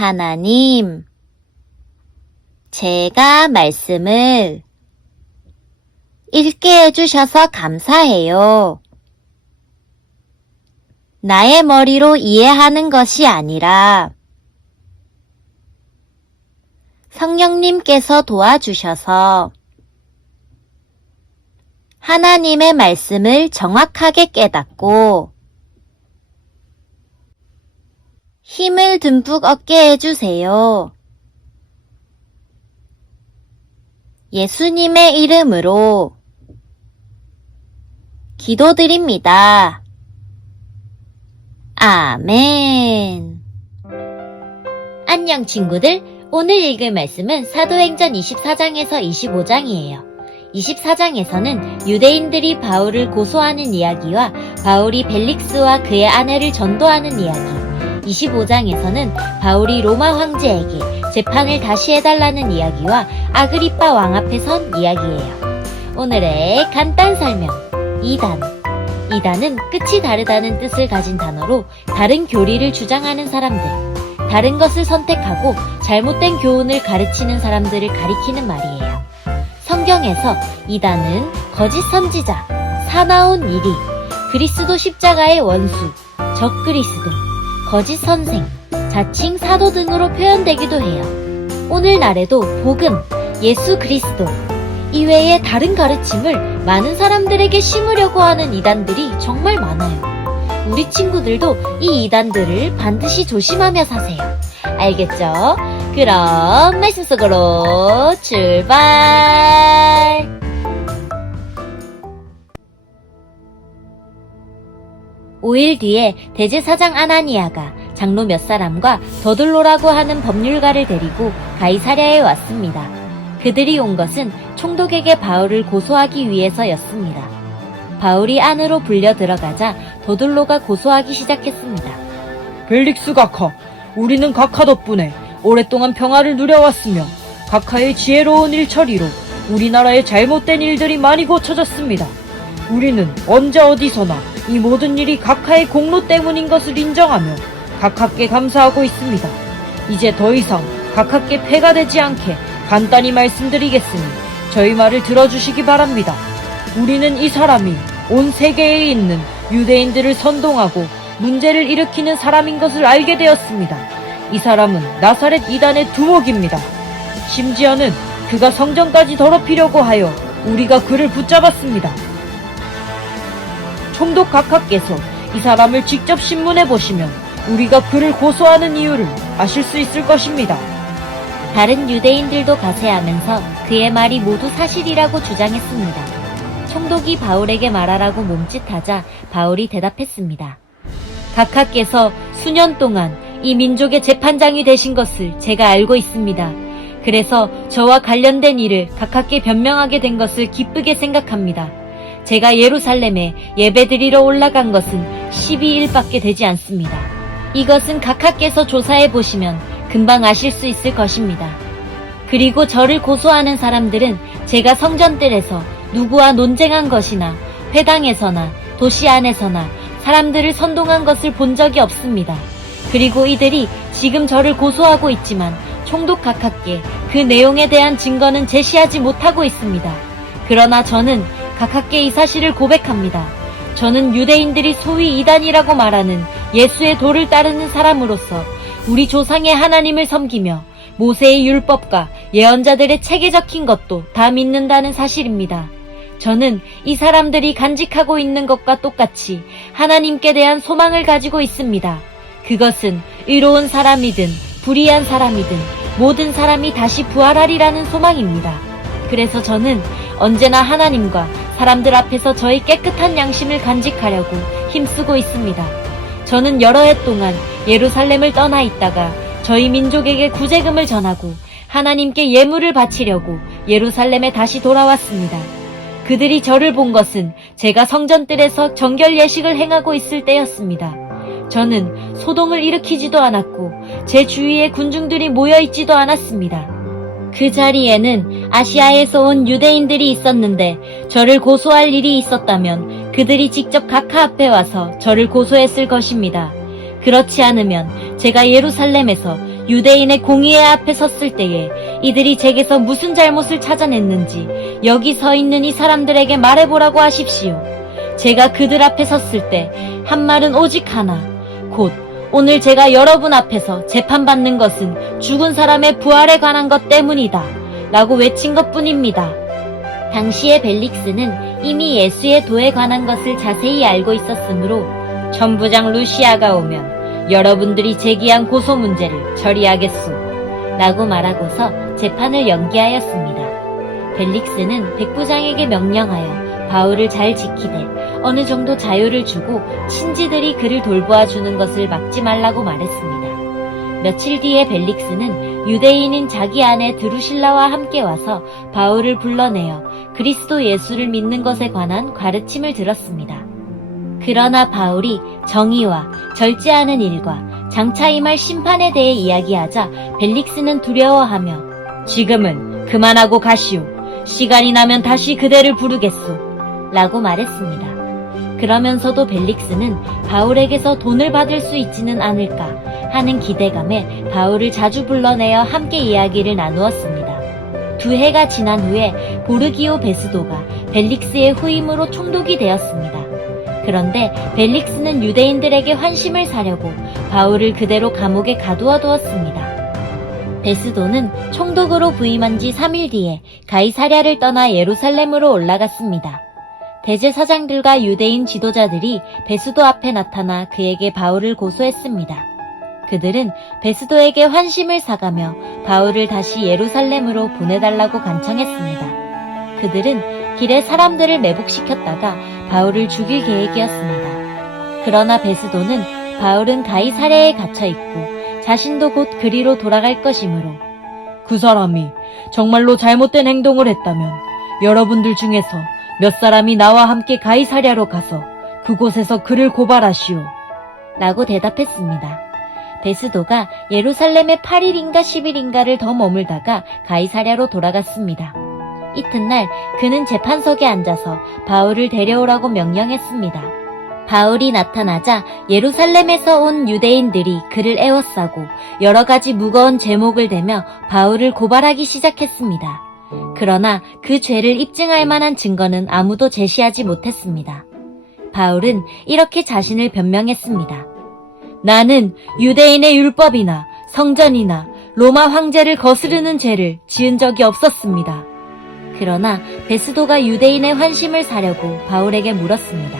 하나님, 제가 말씀을 읽게 해주셔서 감사해요. 나의 머리로 이해하는 것이 아니라 성령님께서 도와주셔서 하나님의 말씀을 정확하게 깨닫고 힘을 듬뿍 얻게 해주세요. 예수님의 이름으로 기도드립니다. 아멘. 안녕 친구들, 오늘 읽을 말씀은 사도행전 24장에서 25장이에요. 24장에서는 유대인들이 바울을 고소하는 이야기와 바울이 벨릭스와 그의 아내를 전도하는 이야기, 25장에서는 바울이 로마 황제에게 재판을 다시 해달라는 이야기와 아그리빠 왕 앞에 선 이야기예요. 오늘의 간단 설명. 이단. 이단은 끝이 다르다는 뜻을 가진 단어로 다른 교리를 주장하는 사람들, 다른 것을 선택하고 잘못된 교훈을 가르치는 사람들을 가리키는 말이에요. 성경에서 이단은 거짓 선지자, 사나운 이리, 그리스도 십자가의 원수, 적그리스도, 거짓 선생, 자칭 사도 등으로 표현되기도 해요. 오늘날에도 복음, 예수 그리스도 이외의 다른 가르침을 많은 사람들에게 심으려고 하는 이단들이 정말 많아요. 우리 친구들도 이 이단들을 반드시 조심하며 사세요. 알겠죠? 그럼 말씀 속으로 출발! 5일 뒤에 대제사장 아나니아가 장로 몇 사람과 더들로라고 하는 법률가를 데리고 가이사랴에 왔습니다. 그들이 온 것은 총독에게 바울을 고소하기 위해서였습니다. 바울이 안으로 불려 들어가자 더들로가 고소하기 시작했습니다. 벨릭스 각하, 우리는 각하 덕분에 오랫동안 평화를 누려왔으며 각하의 지혜로운 일처리로 우리나라의 잘못된 일들이 많이 고쳐졌습니다. 우리는 언제 어디서나 이 모든 일이 각하의 공로 때문인 것을 인정하며 각하께 감사하고 있습니다. 이제 더 이상 각하께 폐가 되지 않게 간단히 말씀드리겠으니 저희 말을 들어주시기 바랍니다. 우리는 이 사람이 온 세계에 있는 유대인들을 선동하고 문제를 일으키는 사람인 것을 알게 되었습니다. 이 사람은 나사렛 이단의 두목입니다. 심지어는 그가 성전까지 더럽히려고 하여 우리가 그를 붙잡았습니다. 총독 각하께서 이 사람을 직접 신문해 보시면 우리가 그를 고소하는 이유를 아실 수 있을 것입니다. 다른 유대인들도 가세하면서 그의 말이 모두 사실이라고 주장했습니다. 총독이 바울에게 말하라고 몸짓하자 바울이 대답했습니다. 각하께서 수년 동안 이 민족의 재판장이 되신 것을 제가 알고 있습니다. 그래서 저와 관련된 일을 각하께 변명하게 된 것을 기쁘게 생각합니다. 제가 예루살렘에 예배드리러 올라간 것은 12일밖에 되지 않습니다. 이것은 각하께서 조사해 보시면 금방 아실 수 있을 것입니다. 그리고 저를 고소하는 사람들은 제가 성전뜰에서 누구와 논쟁한 것이나 회당에서나 도시 안에서나 사람들을 선동한 것을 본 적이 없습니다. 그리고 이들이 지금 저를 고소하고 있지만 총독 각하께 그 내용에 대한 증거는 제시하지 못하고 있습니다. 그러나 저는 각하께 이 사실을 고백합니다. 저는 유대인들이 소위 이단이라고 말하는 예수의 도를 따르는 사람으로서 우리 조상의 하나님을 섬기며 모세의 율법과 예언자들의 책에 적힌 것도 다 믿는다는 사실입니다. 저는 이 사람들이 간직하고 있는 것과 똑같이 하나님께 대한 소망을 가지고 있습니다. 그것은 의로운 사람이든 불의한 사람이든 모든 사람이 다시 부활하리라는 소망입니다. 그래서 저는 언제나 하나님과 사람들 앞에서 저희 깨끗한 양심을 간직하려고 힘쓰고 있습니다. 저는 여러 해 동안 예루살렘을 떠나 있다가 저희 민족에게 구제금을 전하고 하나님께 예물을 바치려고 예루살렘에 다시 돌아왔습니다. 그들이 저를 본 것은 제가 성전뜰에서 정결 예식을 행하고 있을 때였습니다. 저는 소동을 일으키지도 않았고 제 주위에 군중들이 모여있지도 않았습니다. 그 자리에는 아시아에서 온 유대인들이 있었는데 저를 고소할 일이 있었다면 그들이 직접 각하 앞에 와서 저를 고소했을 것입니다. 그렇지 않으면 제가 예루살렘에서 유대인의 공의회 앞에 섰을 때에 이들이 제게서 무슨 잘못을 찾아냈는지 여기 서 있는 이 사람들에게 말해보라고 하십시오. 제가 그들 앞에 섰을 때 한 말은 오직 하나, 곧 오늘 제가 여러분 앞에서 재판받는 것은 죽은 사람의 부활에 관한 것 때문이다 라고 외친 것뿐입니다. 당시의 벨릭스는 이미 예수의 도에 관한 것을 자세히 알고 있었으므로 천부장 루시아가 오면 여러분들이 제기한 고소 문제를 처리하겠소 라고 말하고서 재판을 연기하였습니다. 벨릭스는 백부장에게 명령하여 바울을 잘 지키되 어느 정도 자유를 주고 친지들이 그를 돌보아 주는 것을 막지 말라고 말했습니다. 며칠 뒤에 벨릭스는 유대인인 자기 아내 드루실라와 함께 와서 바울을 불러내어 그리스도 예수를 믿는 것에 관한 가르침을 들었습니다. 그러나 바울이 정의와 절제하는 일과 장차 임할 심판에 대해 이야기하자 벨릭스는 두려워하며 지금은 그만하고 가시오. 시간이 나면 다시 그대를 부르겠소. 라고 말했습니다. 그러면서도 벨릭스는 바울에게서 돈을 받을 수 있지는 않을까 하는 기대감에 바울을 자주 불러내어 함께 이야기를 나누었습니다. 2해가 지난 후에 보르기오 베스도가 벨릭스의 후임으로 총독이 되었습니다. 그런데 벨릭스는 유대인들에게 환심을 사려고 바울을 그대로 감옥에 가두어 두었습니다. 베스도는 총독으로 부임한 지 3일 뒤에 가이사랴를 떠나 예루살렘으로 올라갔습니다. 대제사장들과 유대인 지도자들이 베스도 앞에 나타나 그에게 바울을 고소했습니다. 그들은 베스도에게 환심을 사가며 바울을 다시 예루살렘으로 보내달라고 간청했습니다. 그들은 길에 사람들을 매복시켰다가 바울을 죽일 계획이었습니다. 그러나 베스도는 바울은 가이사랴에 갇혀있고 자신도 곧 그리로 돌아갈 것이므로 그 사람이 정말로 잘못된 행동을 했다면 여러분들 중에서 몇 사람이 나와 함께 가이사랴로 가서 그곳에서 그를 고발하시오. 라고 대답했습니다. 베스도가 예루살렘에 8일인가 10일인가를 더 머물다가 가이사랴로 돌아갔습니다. 이튿날 그는 재판석에 앉아서 바울을 데려오라고 명령했습니다. 바울이 나타나자 예루살렘에서 온 유대인들이 그를 에워싸고 여러 가지 무거운 제목을 대며 바울을 고발하기 시작했습니다. 그러나 그 죄를 입증할 만한 증거는 아무도 제시하지 못했습니다. 바울은 이렇게 자신을 변명했습니다. 나는 유대인의 율법이나 성전이나 로마 황제를 거스르는 죄를 지은 적이 없었습니다. 그러나 베스도가 유대인의 환심을 사려고 바울에게 물었습니다.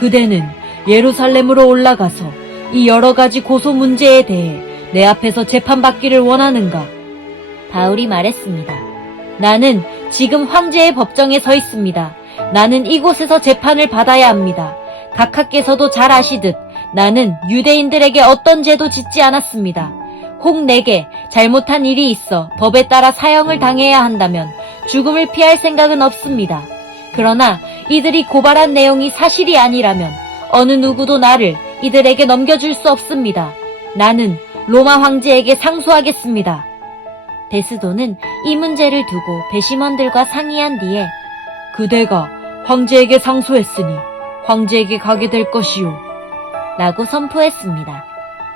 그대는 예루살렘으로 올라가서 이 여러 가지 고소 문제에 대해 내 앞에서 재판받기를 원하는가? 바울이 말했습니다. 나는 지금 황제의 법정에 서 있습니다. 나는 이곳에서 재판을 받아야 합니다. 각하께서도 잘 아시듯 나는 유대인들에게 어떤 죄도 짓지 않았습니다. 혹 내게 잘못한 일이 있어 법에 따라 사형을 당해야 한다면 죽음을 피할 생각은 없습니다. 그러나 이들이 고발한 내용이 사실이 아니라면 어느 누구도 나를 이들에게 넘겨줄 수 없습니다. 나는 로마 황제에게 상소하겠습니다. 베스도는 이 문제를 두고 배심원들과 상의한 뒤에 그대가 황제에게 상소했으니 황제에게 가게 될 것이오. 라고 선포했습니다.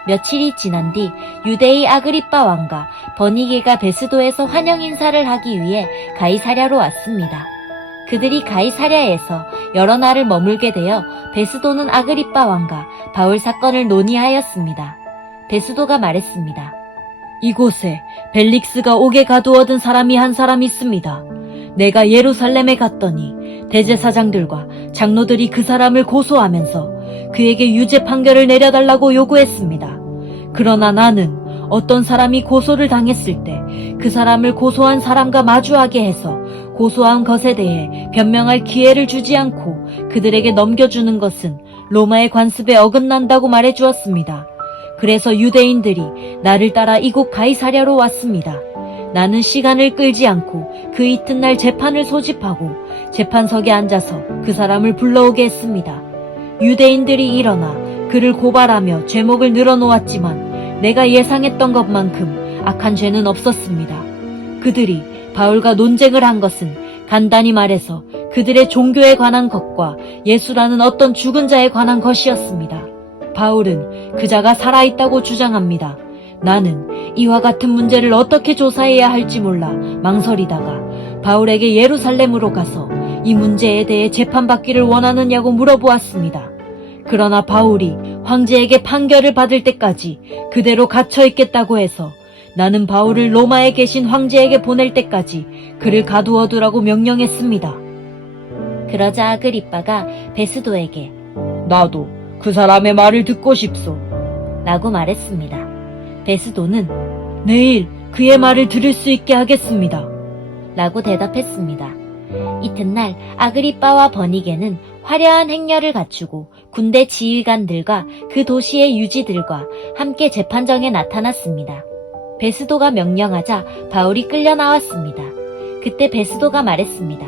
며칠이 지난 뒤 유대의 아그리빠 왕과 버니게가 베스도에서 환영 인사를 하기 위해 가이사랴로 왔습니다. 그들이 가이사랴에서 여러 날을 머물게 되어 베스도는 아그리빠 왕과 바울 사건을 논의하였습니다. 베스도가 말했습니다. 이곳에 벨릭스가 옥에 가두어둔 사람이 한 사람 있습니다. 내가 예루살렘에 갔더니 대제사장들과 장로들이 그 사람을 고소하면서 그에게 유죄 판결을 내려달라고 요구했습니다. 그러나 나는 어떤 사람이 고소를 당했을 때 그 사람을 고소한 사람과 마주하게 해서 고소한 것에 대해 변명할 기회를 주지 않고 그들에게 넘겨주는 것은 로마의 관습에 어긋난다고 말해주었습니다. 그래서 유대인들이 나를 따라 이곳 가이사랴로 왔습니다. 나는 시간을 끌지 않고 그 이튿날 재판을 소집하고 재판석에 앉아서 그 사람을 불러오게 했습니다. 유대인들이 일어나 그를 고발하며 죄목을 늘어놓았지만 내가 예상했던 것만큼 악한 죄는 없었습니다. 그들이 바울과 논쟁을 한 것은 간단히 말해서 그들의 종교에 관한 것과 예수라는 어떤 죽은 자에 관한 것이었습니다. 바울은 그 자가 살아있다고 주장합니다. 나는 이와 같은 문제를 어떻게 조사해야 할지 몰라 망설이다가 바울에게 예루살렘으로 가서 이 문제에 대해 재판받기를 원하느냐고 물어보았습니다. 그러나 바울이 황제에게 판결을 받을 때까지 그대로 갇혀 있겠다고 해서 나는 바울을 로마에 계신 황제에게 보낼 때까지 그를 가두어두라고 명령했습니다. 그러자 아그리빠가 베스도에게 나도 그 사람의 말을 듣고 싶소 라고 말했습니다. 베스도는 내일 그의 말을 들을 수 있게 하겠습니다. 라고 대답했습니다. 이튿날 아그리빠와 버니게는 화려한 행렬을 갖추고 군대 지휘관들과 그 도시의 유지들과 함께 재판정에 나타났습니다. 베스도가 명령하자 바울이 끌려 나왔습니다. 그때 베스도가 말했습니다.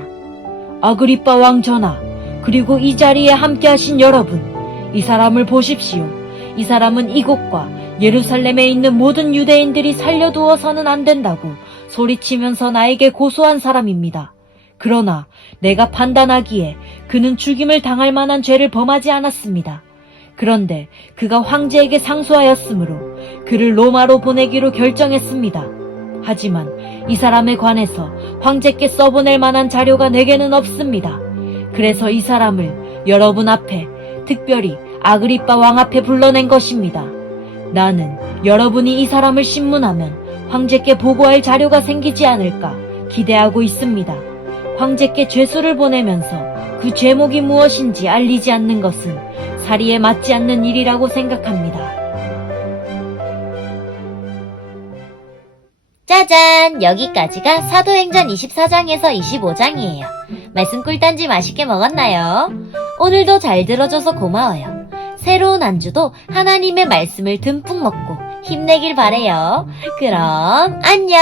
아그리빠 왕 전하, 그리고 이 자리에 함께 하신 여러분, 이 사람을 보십시오. 이 사람은 이곳과 예루살렘에 있는 모든 유대인들이 살려두어서는 안 된다고 소리치면서 나에게 고소한 사람입니다. 그러나 내가 판단하기에 그는 죽임을 당할 만한 죄를 범하지 않았습니다. 그런데 그가 황제에게 상소하였으므로 그를 로마로 보내기로 결정했습니다. 하지만 이 사람에 관해서 황제께 써보낼 만한 자료가 내게는 없습니다. 그래서 이 사람을 여러분 앞에, 특별히 아그리빠 왕 앞에 불러낸 것입니다. 나는 여러분이 이 사람을 신문하면 황제께 보고할 자료가 생기지 않을까 기대하고 있습니다. 황제께 죄수를 보내면서 그 죄목이 무엇인지 알리지 않는 것은 사리에 맞지 않는 일이라고 생각합니다. 짜잔! 여기까지가 사도행전 24장에서 25장이에요. 말씀 꿀단지 맛있게 먹었나요? 오늘도 잘 들어줘서 고마워요. 새로운 한 주도 하나님의 말씀을 듬뿍 먹고 힘내길 바래요. 그럼 안녕!